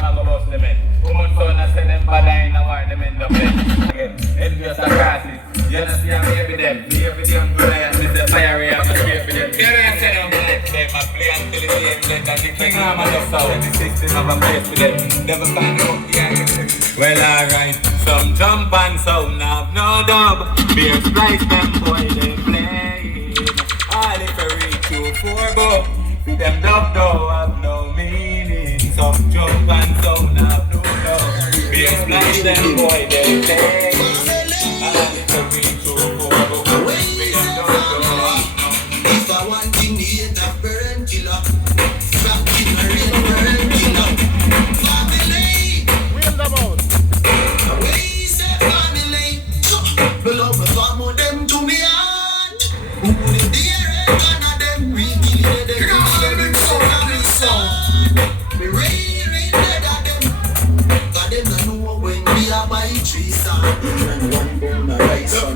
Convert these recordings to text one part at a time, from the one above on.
I'm a boss the men. Woman son I send them bad in a war, them end up dead. Envious a crisis. You don't see I'm here with them. Me every day I'm good and Mr. Fiery, I'm a here for them. Get it, say them like them. I play until the game blend and the king I'm a love sound. The system have a place for them. Never stand up behind them. Well alright, some jump and some have no dub. Beer splice them boy they play. All if I reach you for go. See them dub though have no meaning. Some jump and some have no dub. Beer splice them boy they play. All if I reach you for go. See them dub though have no meaning. If I want to need a burn killer, stop in a real burn killer. Family, Wheel them out. where is the family? Below the farm of them to me hand. Who live there and none of them really let them living so happy sound. Me rain dead of them. Cause them don't know when we are by tree stand. And one bone a rice on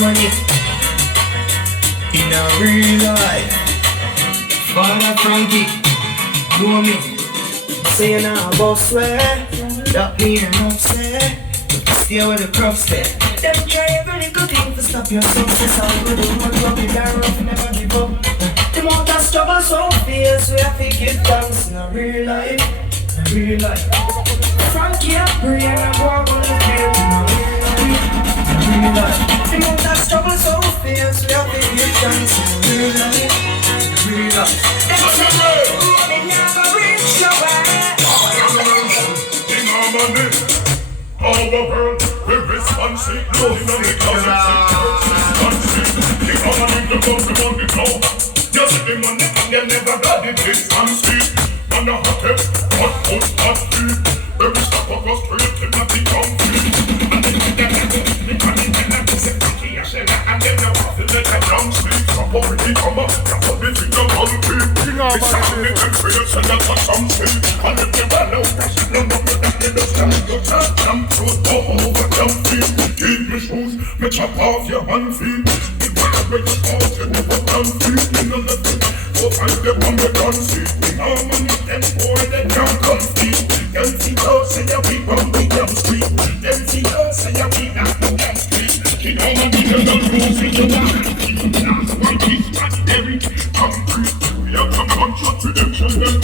money in a real life. Father Frankie, know me. Say you now boss way, that me enough say. Stay with the crops there. Them try every little thing to stop your success. All good in one drop it down rough, never give up. The amount of struggle so fierce, we have to give thanks in a real life, a real life. Frankie a pray and I walk on the field in a real life. The amount of struggle so fierce, we have to give thanks in a real life, a real life. Them say, they never reach your way. Our world, we're responsive, no, in the responsive. The government, the government, no. Just the money, and they never got it responsive. Man, a hotel, hot food, hot food. Every stop of us, straight in the concrete. And then they come in and they say, and then they want to let the drum sleep. Drop over the come up, drop over the finger, all the people. It's something and prayers and that's what some say. And if they run out, that's no more than they just stand. Jump through, go over, jump feet. Keep me shoes, me chop off your hand feet. The water break the out, you never done feet. You know nothing, go find them on the gun seat. We know money, them boy, they can't come feet. Them see us, say ya we run the damn street. Them see us, say ya we knock the damn street. You know money, them don't lose in your mind. One piece, every concrete. We have come on shot redemption, them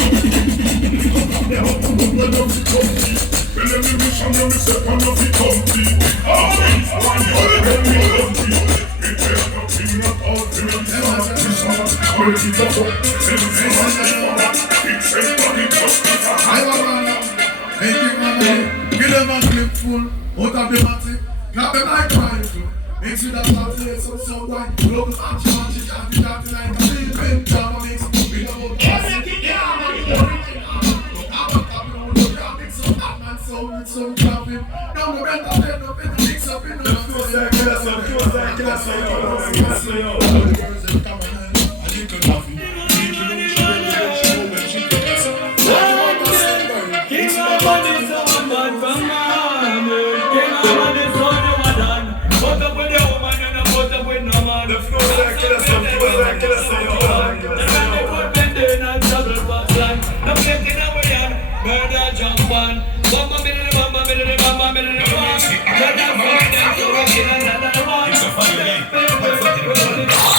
they have to move when them we complete. Well, let me wish on you, me say, on you we complete. Always, one year, when we complete. We take nothing at all, we will never be sorry. We'll keep up, we'll see what we want. It's everybody just be for high. Make it money, give them a clip full, out of the matic, clap them like rifle. Make sure that one place up some wine, look at the magic and the dirty line, clean pin, drama mix, we don't want to see it. So it's so clapping, down the rent of them, no better mix up in the girls and come on, a little coffee. It's a funny name.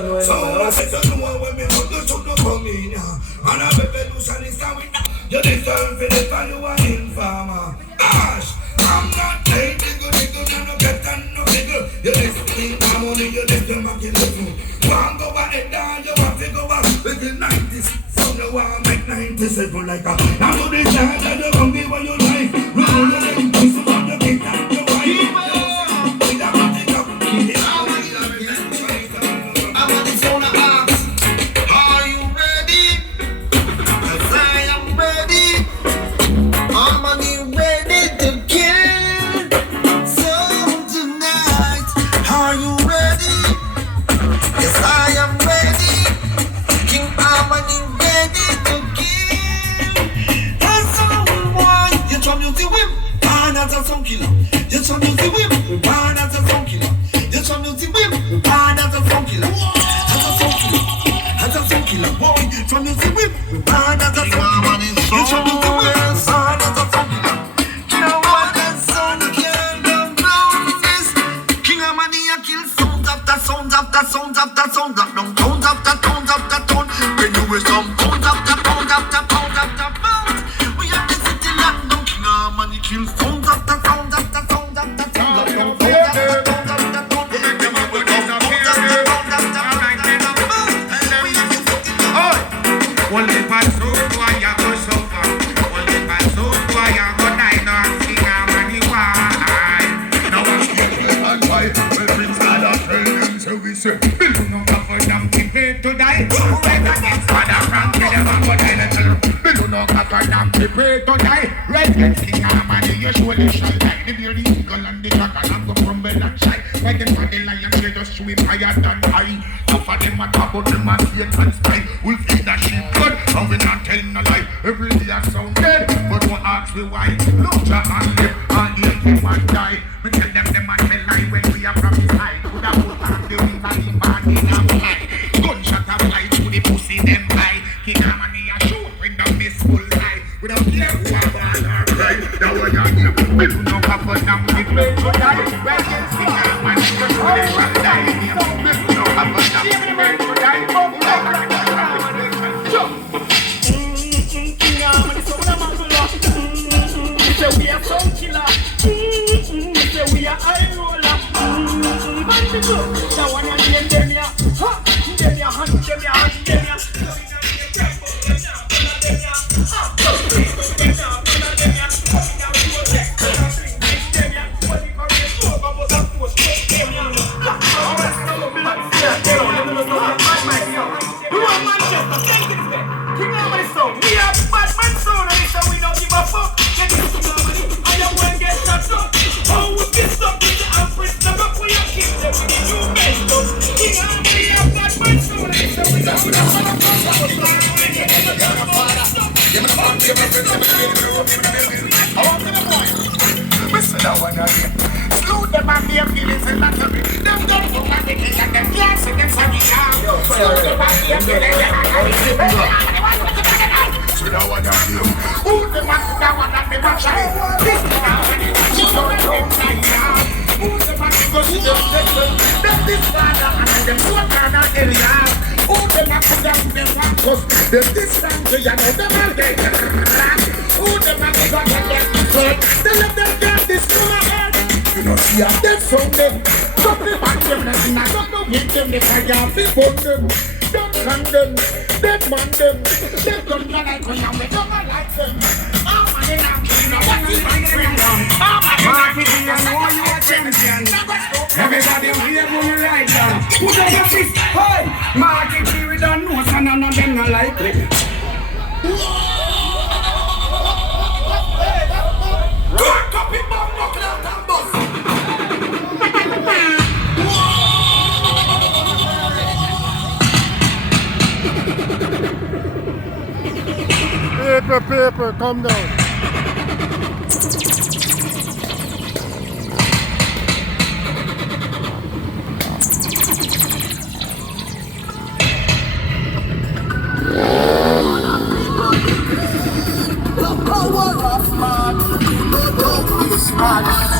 don't know So anymore. I said, don't know when me want to shoot no come in, yeah. And I revolutionist and with that, you deserve for the value and informer. Ash, I'm not paying nigga, no get and no nigga. You listen my money, you listen my kill you. One go back and down, you want to go back. With the 90s, so you want to make 97 like a. Now to the side that you come give what you like. Run the same piece of the kick and your wife. With a magic up, keep it out. I'm on the phone to ask, are you ready? Yes, I am ready. I'm on the ready to kill. So tonight, are you ready? Yes, I am ready. King Harmony ready to kill. That's all we want. You try music whip, born as a sound killer. You try music whip, born as a sound killer. You try music whip, born as a sound killer. As a sound killer, as a sound killer. Boy, try music whip, born as a sound killer. You try music whip, born as a sound killer. You know what that sound can't do this. King Harmony a kill sounds after sounds after sounds after sounds after sounds after tones after tone. When you hear some pounds after pounds after pounds after pounds, we have the city locked down. King Harmony kill sounds after sounds after sounds after sounds after sounds after sounds after tones. We make them up with us up here. Only by so why you go suffer. Only by so why you go die. No King Harmony why? Now I'm And why? Well, Prince Ada tell them, so we say, Bill no cover them prepare to die. Who right against Father Frank? Tell them I'm gonna tell them. Bill no cover them prepare to die. Right against King Harmony, you surely shall die. The beer, the eagle and the dragon and go crumble and shine. Fighting for the lion, they just show him higher than high. So for them a top, but them a Satan's spy. We'll feed the sheep blood, and we not tell no lie. Every day I sound dead, but don't ask me why. Look your hand lip, and he'll keep on die. We tell them a tell lie when we are from his side. Could have put on the wings and the band in a fly. Gunshot a fly to the pussy them high. King Harmony a shoot when the miss full eye. We don't care who a ball or cry. Now we are here, we do not have a damn big way to die. Well, yes, King Harmony just really shall die. We do not have a damn big way to die. King Harmony, so when I'm on the lock, say we are some killer. Say we are high roller. Man, the good. That one and them ya. Ha! Them ya hand, them ya hand, them ya. King Harmony sound. We are bad man sound, and so we don't give a fuck. Get this King Harmony, I am one get shot up. Oh, we get stuck in the Alfred, stuck up for your kids, then we get you messed up. King Harmony, we are bad man sound, and so we don't give a fuck. Listen that one again. Slew them and their feelings in lottery. Them don't look like they can get them. Yes, and them sorry now. Slew them and their feelings in lottery. so that one of you. Who the man that one that never try? This now when you touch it, don't like now. Who the man that goes to them? Them this father and them one kind of area. Who the man that them cause them this time to you know them all get who the man that got them blood? They let them get this from my head. You know see a dead from them. Don't be back them nothing. I don't know hit them. They can't be on them. Don't hang them. Dead man them. They don't like when I'm with them. I like them. I'm an enemy. What is my friend? I'm an enemy. Everybody here will like them. Who does that fist? Hey! Market here we don't know. So none of them not like it. Good copy, bomb, knuckle out and bust. Paper, calm down. The power of man, the love is man.